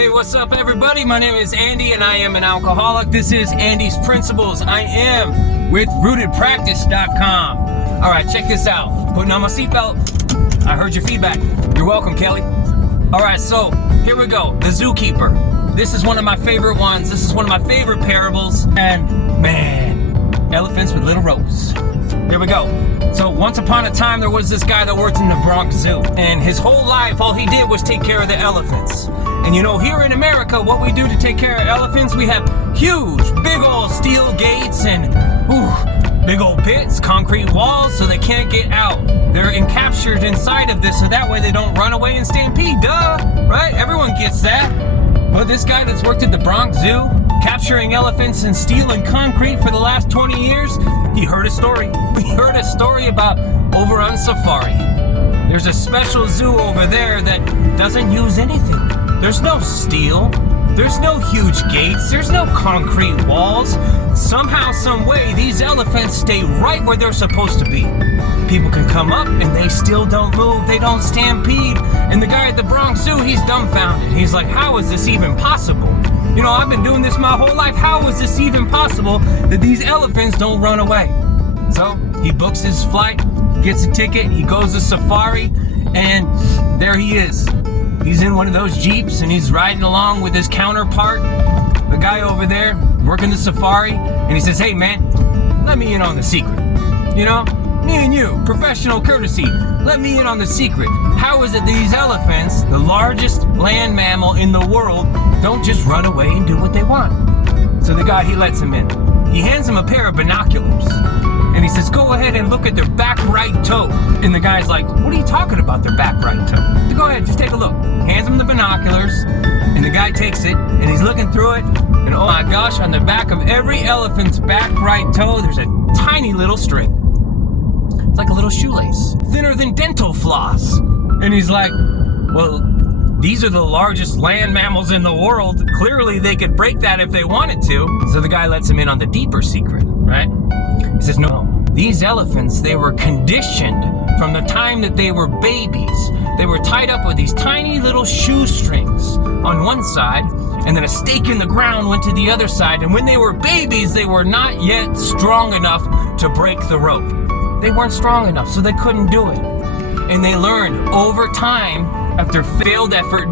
Hey, what's up everybody? My name is Andy and I am an alcoholic. This is Andy's Principles. I am with rootedpractice.com. All right, check this out. Putting on my seatbelt. I heard your feedback. You're welcome, Kelly. All right, so here we go. The Zookeeper. This is one of my favorite ones. This is one of my favorite parables. And man, elephants with little ropes. Here we go. So once upon a time, there was this guy that worked in the Bronx Zoo. And his whole life, all he did was take care of the elephants. And you know, here in America, what we do to take care of elephants, we have huge, big old steel gates and big old pits, concrete walls, so they can't get out. They're encaptured inside of this, so that way they don't run away and stampede. Duh, right? Everyone gets that. But this guy that's worked at the Bronx Zoo, capturing elephants in steel and concrete for the last 20 years, he heard a story. He heard a story about over on safari. There's a special zoo over there that doesn't use anything. There's no steel. There's no huge gates. There's no concrete walls. Somehow, some way, these elephants stay right where they're supposed to be. People can come up and they still don't move. They don't stampede. And the guy at the Bronx Zoo, he's dumbfounded. He's like, how is this even possible? You know, I've been doing this my whole life. How is this even possible that these elephants don't run away? So he books his flight, gets a ticket, he goes to safari, and there he is. He's in one of those Jeeps and he's riding along with his counterpart, the guy over there working the safari, and he says, hey man, let me in on the secret. You know, me and you, professional courtesy, let me in on the secret. How is it these elephants, the largest land mammal in the world, don't just run away and do what they want? So the guy, he lets him in. He hands him a pair of binoculars. And he says, go ahead and look at their back right toe. And the guy's like, what are you talking about, their back right toe? Go ahead, just take a look. Hands him the binoculars, and the guy takes it, and he's looking through it, and oh my gosh, on the back of every elephant's back right toe, there's a tiny little string. It's like a little shoelace, thinner than dental floss. And he's like, well, these are the largest land mammals in the world. Clearly, they could break that if they wanted to. So the guy lets him in on the deeper secret, right? He says, no, these elephants, they were conditioned from the time that they were babies. They were tied up with these tiny little shoestrings on one side, and then a stake in the ground went to the other side. And when they were babies, they were not yet strong enough to break the rope. They weren't strong enough, so they couldn't do it. And they learned over time, after failed effort,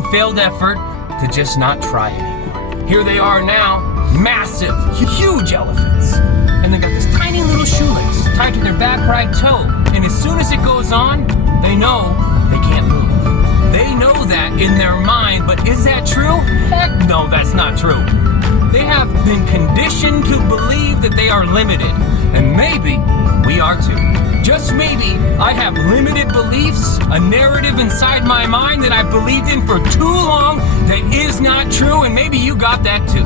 to just not try anymore. Here they are now, massive, huge elephants. And they got this tiny little shoelace tied to their back right toe. And as soon as it goes on, they know they can't move. They know that in their mind, but is that true? Heck no, that's not true. They have been conditioned to believe that they are limited. And maybe we are too. Just maybe I have limited beliefs, a narrative inside my mind that I've believed in for too long that is not true, and maybe you got that too.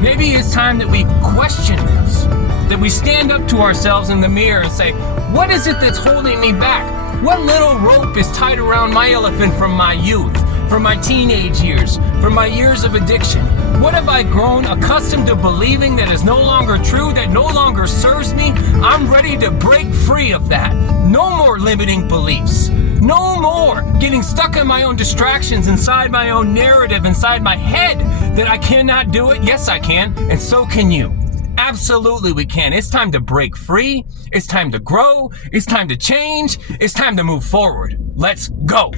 Maybe it's time that we question this, that we stand up to ourselves in the mirror and say, what is it that's holding me back? What little rope is tied around my elephant from my youth, from my teenage years, from my years of addiction? What have I grown accustomed to believing that is no longer true, that no longer serves me? I'm ready to break free of that. No more limiting beliefs. No more getting stuck in my own distractions, inside my own narrative, inside my head that I cannot do it. Yes, I can, and so can you. Absolutely we can. It's time to break free. It's time to grow. It's time to change. It's time to move forward. Let's go.